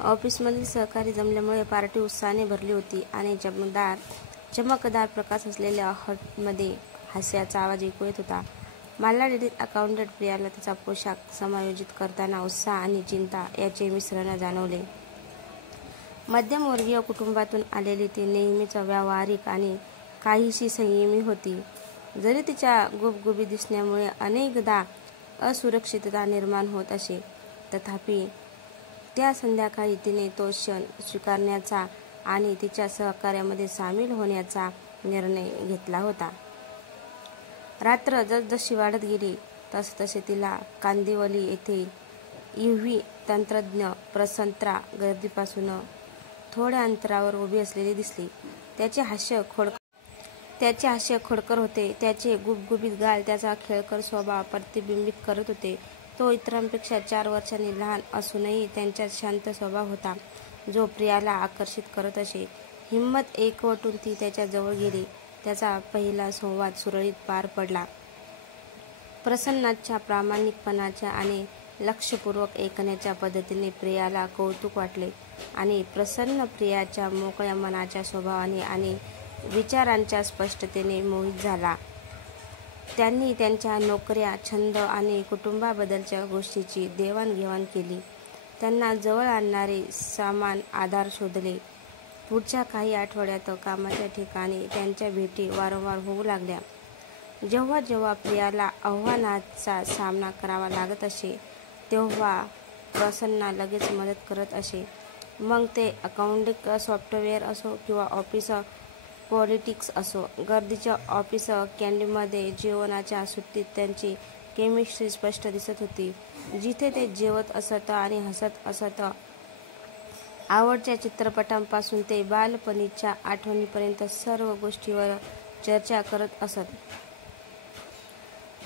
ऑफिसमधील सहकारी जमल्यामुळे पार्टी उत्साहाने भरली होती आणि चमकदार प्रकाश असलेल्या हॉलमध्ये हास्याचा आवाज ऐकू येत होता. मालाडीत अकाउंटंट प्रियाला तिचा पोशाख समायोजित करताना उत्साह आणि चिंता याचे मिश्रण जाणवले. मध्यमवर्गीय कुटुंबातून आलेली ती नेहमीच व्यावहारिक आणि काहीशी संयमी होती. जरी तिच्या गुबगुबीत दिसण्यामुळे अनेकदा असुरक्षितता निर्माण होत असे, तथापि त्या संध्याकाळी तिने तो क्षण स्वीकारण्याचा आणि तिच्या सहकार्यामध्ये सामील होण्याचा निर्णय घेतला होता. रात्र जसजशी वाढत गेली तसतसे तिला कांदिवली येथे ईव्ही तंत्रज्ञ प्रसन्ना गर्दीपासून थोड्या अंतरावर उभी असलेली दिसली. त्याचे हास्य खोडकर होते. त्याचे गुबगुबीत गाल त्याचा खेळकर स्वभाव प्रतिबिंबित करत होते. तो इतरांपेक्षा 4 वर्षांनी लहान असूनही त्यांच्यात शांत स्वभाव होता, जो प्रियाला आकर्षित करत असे. हिंमत एकवटून ती त्याच्या जवळ गेली. त्याचा पहिला संवाद सुरळीत पार पडला. प्रसन्नाच्या प्रामाणिकपणाच्या आणि लक्षपूर्वक ऐकण्याच्या पद्धतीने प्रियाला कौतुक वाटले आणि प्रसन्न प्रियाच्या मोकळ्या मनाच्या स्वभावाने आणि विचारांच्या स्पष्टतेने मोहित झाला. त्यांनी त्यांच्या नोकऱ्या, छंद आणि कुटुंबाबद्दलच्या गोष्टींची देवाणघेवाण केली. त्यांना जवळ आणणारे समान आधार शोधले. पुढच्या काही आठवड्यात कामाच्या ठिकाणी त्यांच्या भेटी वारंवार होऊ लागल्या. जेव्हा जेव्हा प्रियाला आव्हानांचा सामना करावा लागत असे, तेव्हा प्रसन्ना लगेच मदत करत असे. मग ते अकाउंटिंग सॉफ्टवेअर असो किंवा ऑफिस पॉलिटिक्स असो. गर्दीच्या ऑफिस कॅन्टीनमध्ये जेवणाच्या सुट्टीत त्यांची केमिस्ट्री स्पष्ट दिसत होती. जिथे ते जेवत असत आणि हसत असत. आवडत्या चित्रपटांपासून ते बालपणीच्या आठवणींपर्यंत सर्व गोष्टींवर चर्चा करत असत.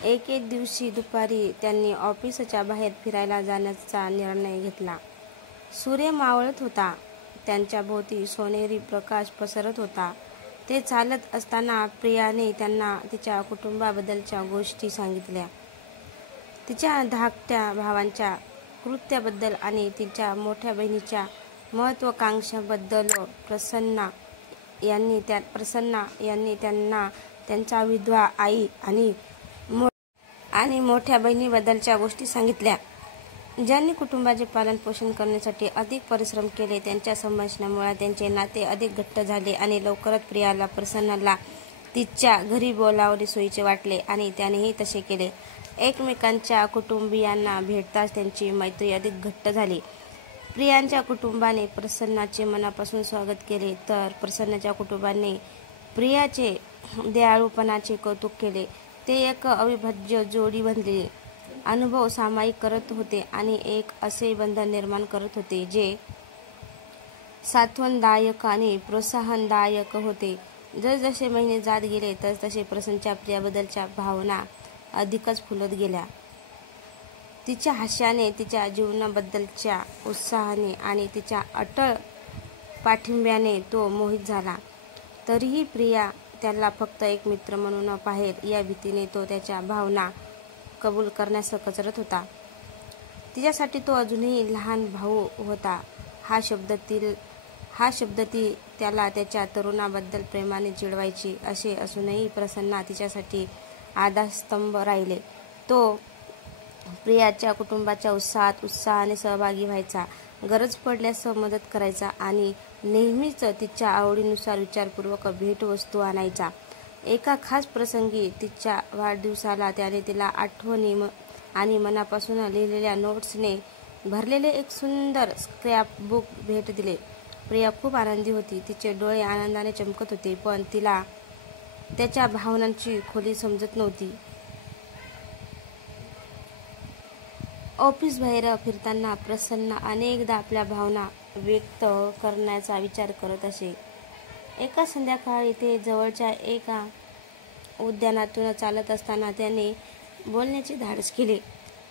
एक दिवशी दुपारी त्यांनी ऑफिसच्या बाहेर फिरायला जाण्याचा निर्णय घेतला. सूर्य मावळत होता. त्यांच्या भोवती सोनेरी प्रकाश पसरत होता. ते चालत असताना प्रियाने त्यांना तिच्या कुटुंबाबद्दलच्या गोष्टी सांगितल्या. तिच्या धाकट्या भावाच्या कृत्याबद्दल आणि तिच्या मोठ्या बहिणीच्या महत्त्वाकांक्षांबद्दल. प्रसन्ना यांनी त्यांना त्यांच्या विधवा आई आणि मोठ्या बहिणीबद्दलच्या गोष्टी सांगितल्या, ज्यांनी कुटुंबाचे पालनपोषण करण्यासाठी अधिक परिश्रम केले. त्यांच्या संभाषणामुळे त्यांचे नाते अधिक घट्ट झाले आणि लवकरच प्रियाला प्रसन्नाला तिच्या घरी बोलावणे सोयीचे वाटले आणि त्यानेही तसे केले. एकमेकांच्या कुटुंबियांना भेटताच त्यांची मैत्री अधिक घट्ट झाली. प्रियाच्या कुटुंबाने प्रसन्नाचे मनापासून स्वागत केले, तर प्रसन्नाच्या कुटुंबाने प्रियाचे दयाळूपणाचे कौतुक केले. ते एक अविभाज्य जोडी बनले, अनुभव सामायिक करत होते आणि एक असे बंधन निर्माण करत होते जे सांत्वनदायक आणि प्रोत्साहनदायक होते. जसजसे महिने जात गेले तसतसे प्रसन्नाच्या प्रियाबद्दलच्या भावना अधिकच फुलत गेल्या. तिच्या हास्याने, तिच्या जीवनाबद्दलच्या उत्साहाने आणि तिच्या अटळ पाठिंब्याने तो मोहित झाला. तरीही प्रिया त्याला फक्त एक मित्र म्हणून पाहेल या भीतीने तो त्याच्या भावना कबूल करण्यास कचरत होता. तिच्यासाठी तो अजूनही लहान भाऊ होता. हा शब्द ती त्याला त्याच्या तरुणाबद्दल प्रेमाने चिडवायची. असे असूनही प्रसन्ना तिच्यासाठी आधारस्तंभ राहिले. तो प्रियाच्या कुटुंबाच्या उत्साहात उत्साहाने सहभागी व्हायचा, गरज पडल्यास मदत करायचा आणि नेहमीच तिच्या आवडीनुसार विचारपूर्वक भेटवस्तू आणायचा. एका खास प्रसंगी तिच्या वाढदिवसाला त्याने तिला आठवणी आणि मनापासून लिहिलेल्या नोट्सने भरलेले एक सुंदर स्क्रॅपबुक भेट दिले. प्रिया खूप आनंदी होती. तिचे डोळे आनंदाने चमकत होते, पण तिला त्याच्या भावनांची खोली समजत नव्हती. ऑफिसबाहेर फिरताना प्रसन्ना अनेकदा आपल्या भावना व्यक्त करण्याचा विचार करत असे. एका संध्याकाळी ते जवळच्या एका उद्यानातून चालत असताना त्याने बोलण्याचे धाडस केले.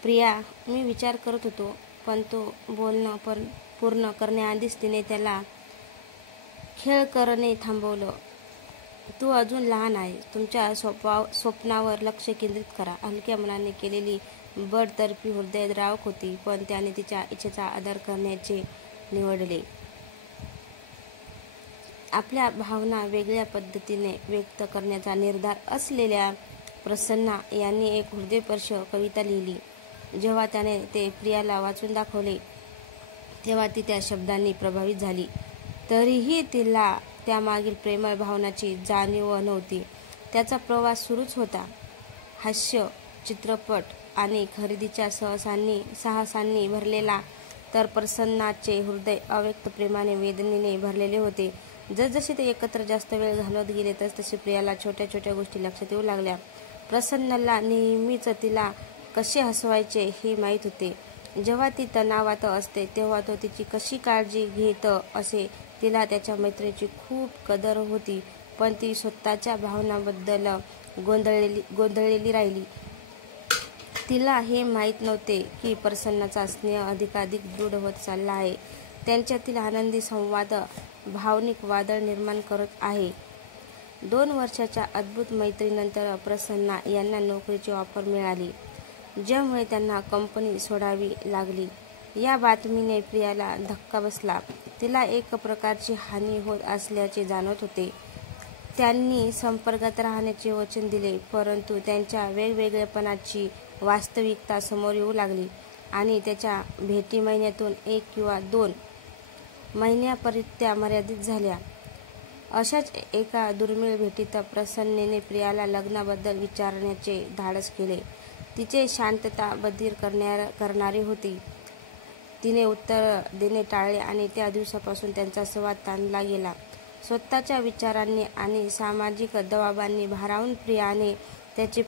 प्रिया, मी विचार करत होतो. पण तो बोलणं पूर्ण करण्याआधीच तिने त्याला खेळकरने थांबवलं. तू अजून लहान आहेस. तुमच्या स्वप्नावर लक्ष केंद्रित करा. हलक्या मनाने केलेली बडतर्फी हृदयद्रावक होती, पण त्याने तिच्या इच्छेचा आदर करण्याचे निवडले. आपल्या भावना वेगळ्या पद्धतीने व्यक्त करण्याचा निर्धार असलेल्या प्रसन्ना यांनी एक हृदयस्पर्शी कविता लिहिली. जेव्हा त्याने ते प्रियाला वाचून दाखवले तेव्हा ती त्या शब्दांनी प्रभावित झाली. तरीही तिला त्यामागील प्रेमळ भावनांची जाणीव नव्हती. त्याचा प्रवास सुरूच होता. हास्य, चित्रपट आणि खरेदीच्या साहसांनी भरलेला, तर प्रसन्नाचे हृदय अव्यक्त प्रेमाने, वेदनेने भरलेले होते. जसजसे ते एकत्र जास्त वेळ घालवत गेले तसतसे प्रियाला छोट्या छोट्या गोष्टी लक्षात येऊ लागल्या. प्रसन्नला नेहमीच तिला कसे हसवायचे हे माहीत होते. जेव्हा ती तणावात असते तेव्हा तो तिची कशी काळजी घेत असे. तिला त्याच्या मैत्रीची खूप कदर होती, पण ती स्वतःच्या भावनांबद्दल गोंधळलेली राहिली. तिला हे माहीत नव्हते की प्रसन्नाचा स्नेह अधिकाधिक दृढ होत चालला आहे. त्यांच्यातील आनंदी संवाद भावनिक वादळ निर्माण करत आहे. 2 वर्षाच्या अद्भुत मैत्रीनंतर प्रसन्ना यांना नोकरीची ऑफर मिळाली, ज्यामुळे त्यांना कंपनी सोडावी लागली. या बातमीने प्रियाला धक्का बसला. तिला एक प्रकारची हानी होत असल्याचे जाणवत होते. त्यांनी संपर्कात राहण्याचे वचन दिले, परंतु त्यांच्या वेगवेगळेपणाची वास्तविकता समोर येऊ लागली आणि त्याच्या भेटी महिन्यातून 1 किंवा 2 महिन्यापर्यंत मर्यादित झाल्या. अशाच एका दुर्मिळ भेटीत प्रसन्नेने प्रियाला लग्नाबद्दल विचारण्याचे धाडस केले. तिचे शांतता बधीर करणारे होते. तिने उत्तर देणे टाळले आणि त्या दिवसापासून त्यांचा संवाद ताणला गेला. स्वतःच्या विचारांनी आणि सामाजिक दबावांनी भारावून प्रियाने त्याचे